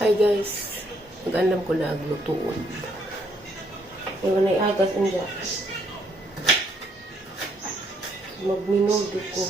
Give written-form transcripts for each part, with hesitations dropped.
Hi guys, mag-andam ko na aglutuon. Yung na iagas inja. Magminudo ko.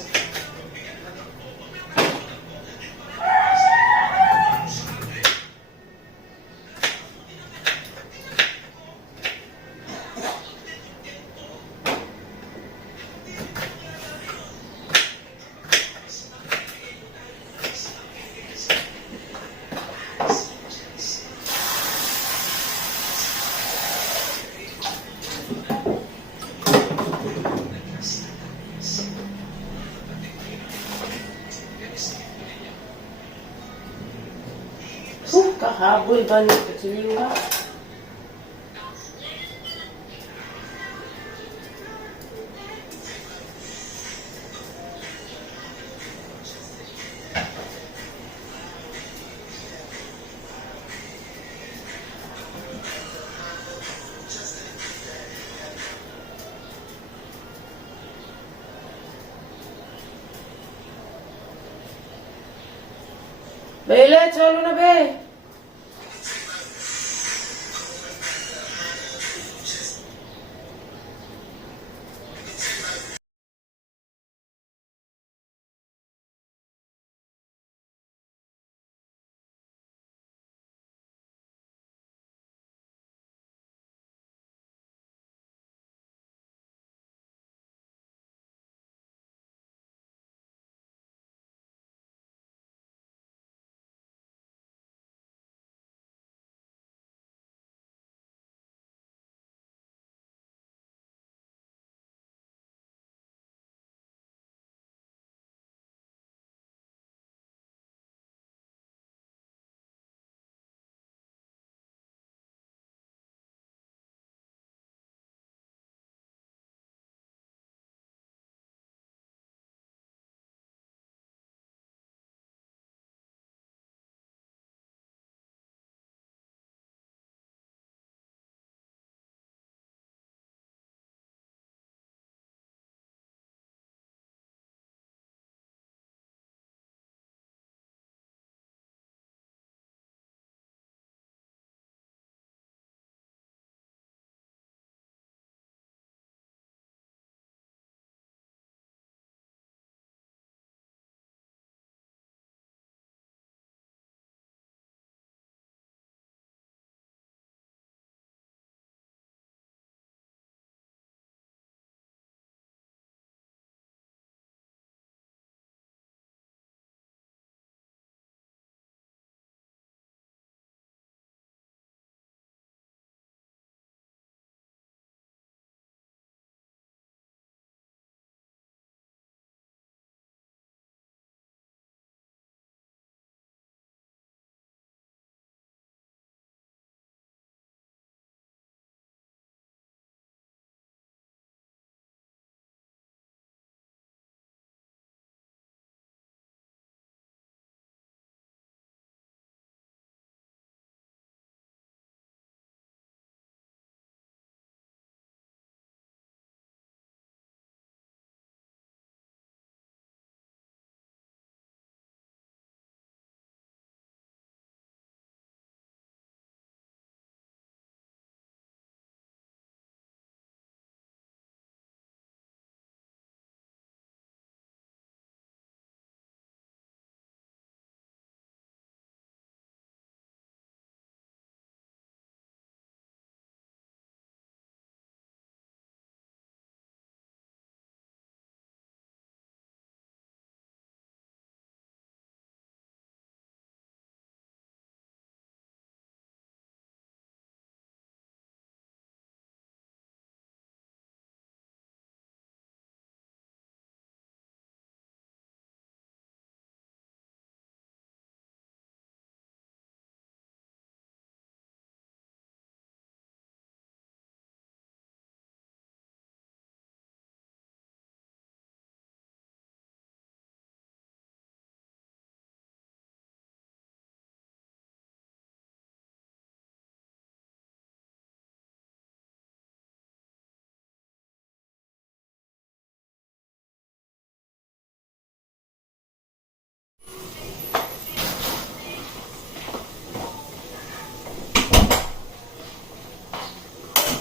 Kahabol ba ni Pachiliwa? Bella, chalo na be!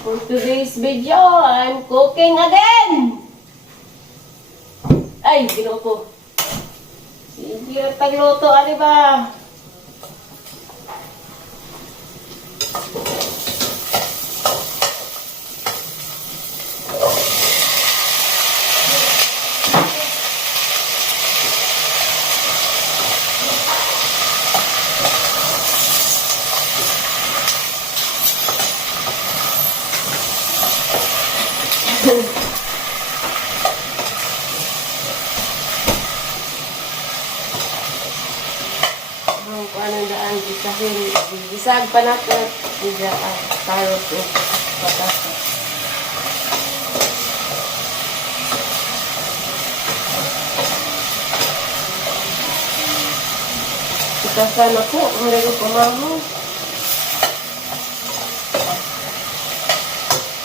For today's video, I'm cooking again! Ay, ginawa ko. Sige, tagluto, ano ba? Paano daan gisahin? Gisag pa natin. Diya carrot o patata. Itasan ako. Mali ko pamaho.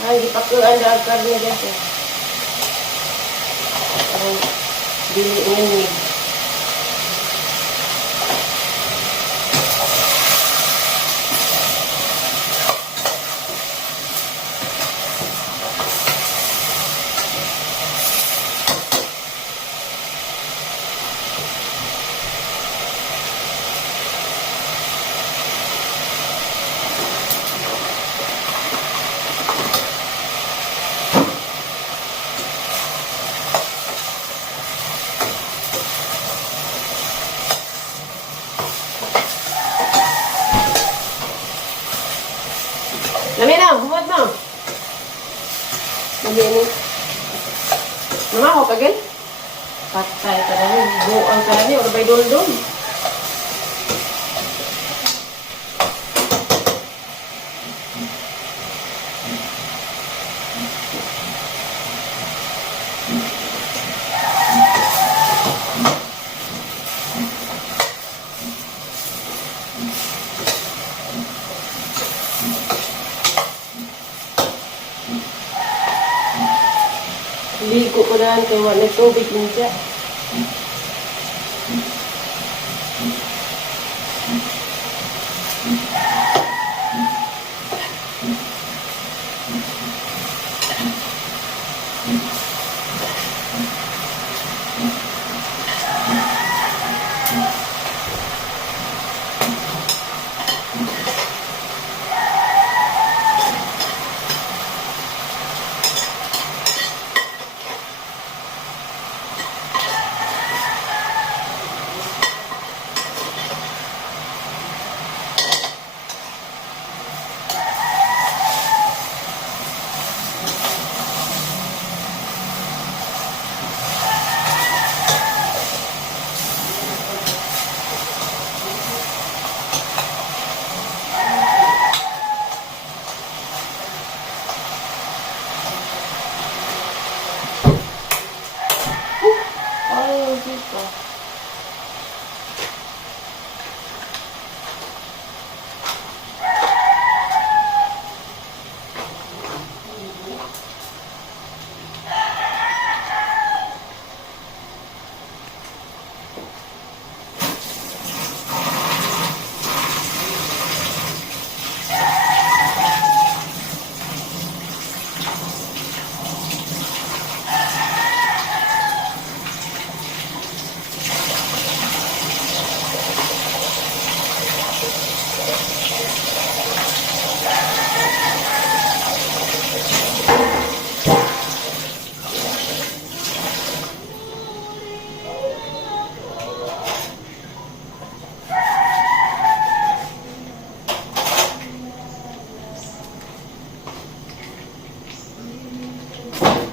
Ay, ipakuan na ang karne dito. Parang dili ngayon. Lami na, humad na. Lami ni. Nama ako kagil? Patay ka na rin. Buang ka na rin. Wala ba'y dol-dol? Ligo ko na kay wala tubig niya.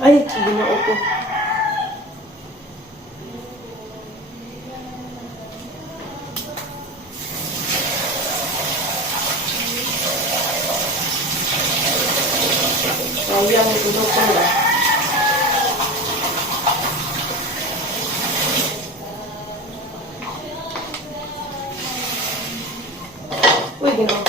Ay, ginoo ko. Sayang ito ko na. Uy, ginoo.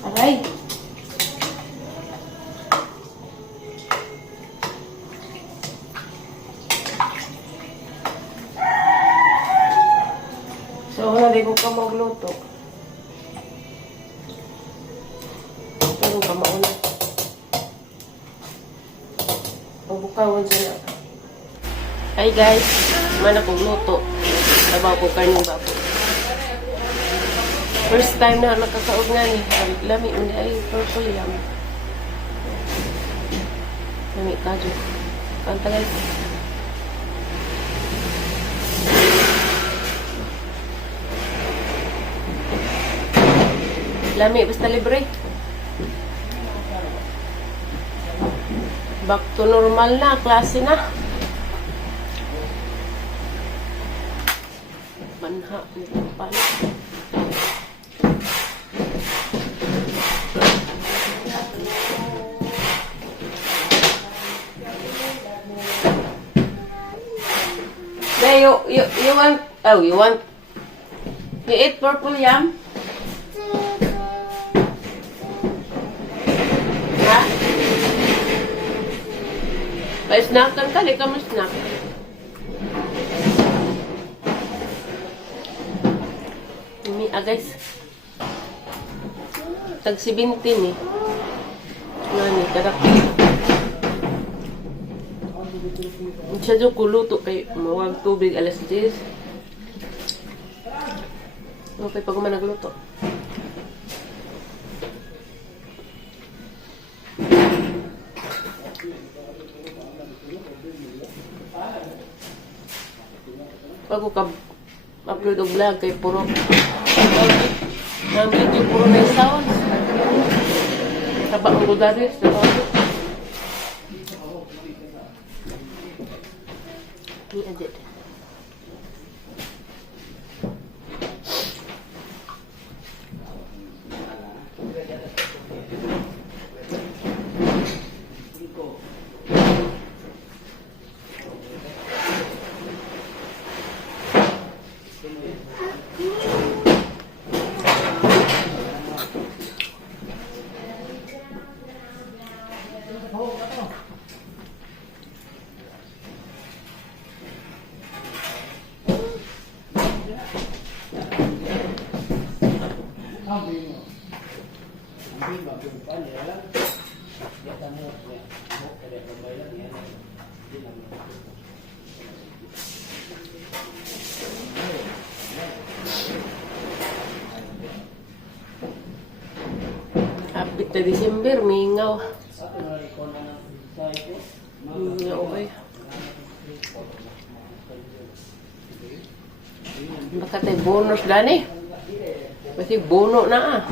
Aray. Sabi ko ka magluto. Pero ka mauna. Pagbukawan sila. Hi guys, mana kong luto. Sabaw ko karning baboy. First time na nakakaog nga ni. Lami mo ay purple yam. Lami kaju. Kanta guys. Lami basta libre. Back to normal na, klase na. Manha nito pala. Hey, you want, oh, you eat purple yam? Ha? Pa-snackan ka, di ka ma-snack. Guys. Tag 17 eh. Ngani, kadak. Siya dyan kuluto kay mawag tubig alas 10. Okay, pag man nagluto. Pag ko upload og vlog kay puro ang video puro na sound. Sabak ang lugares. Ni edit. Kapit na December, mingaw. Mingaw okay. Baka tayo bonus gani. Kasi bono na ah.